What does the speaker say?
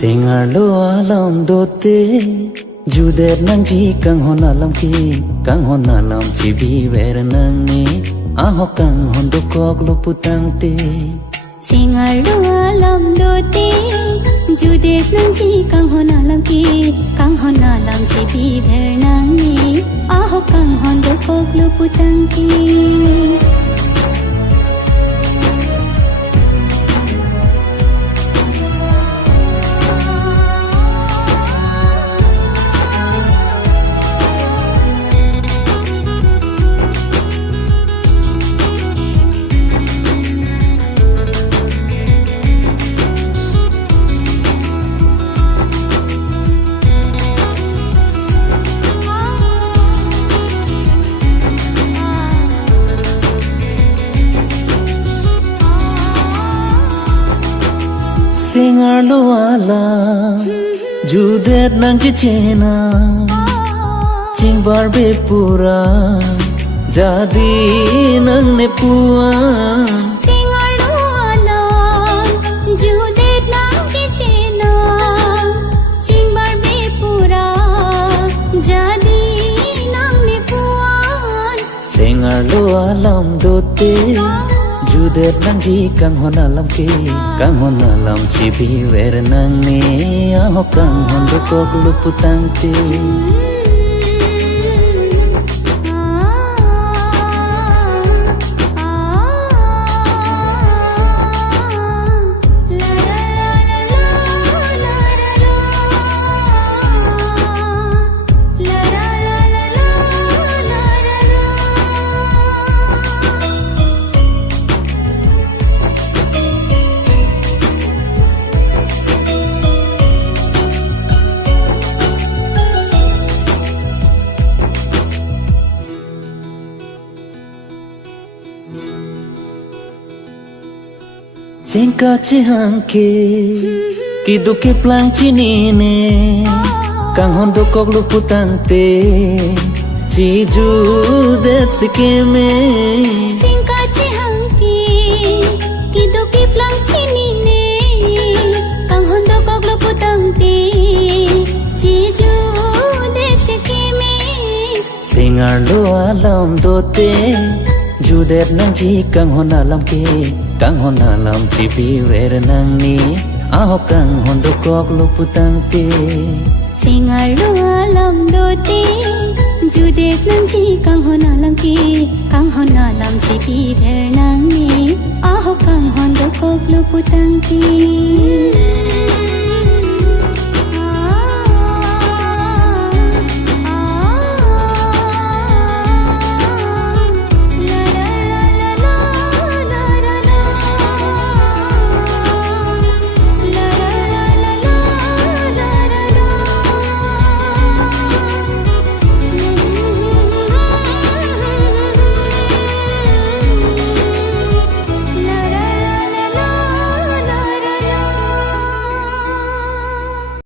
Singar lo alam dote juder nang ji kang hon alam ki kang hon alam chi bi ver nang ni aho kang hon do kok lo putang te Singar lo alam dote juder nang ji kang hon alam ki kang hon alam chi bi ver nang ni aho kang hon do kok lo putang te Singar lo alam juder nang ji chena ching bar be pura jadi nang ne puan Singar lo alam juder nang ji chena ching bar be pura jadi nang ne puan Singar lo alam dote juder nang ji kang hon alam ki kang hon alam chi bi ver nang ni aho kang hon do kok lu putang te Singka chihangke kidu ke plang chinine kang hon do kok lu putang te chi ju det sikeme Singka chihangke kidu ke plang chinine kang hon do kok lu putang te chi ju det sikeme Singar lo alam dote juder nang ji kang hon alam ke kang hon alam chi bi ver nang ni aho kang hon do kok lu putang te Singar lo alam dote juder nang ji kang hon alam ki kang hon alam chi bi ver nang ni aho kang hon do kok lu putang te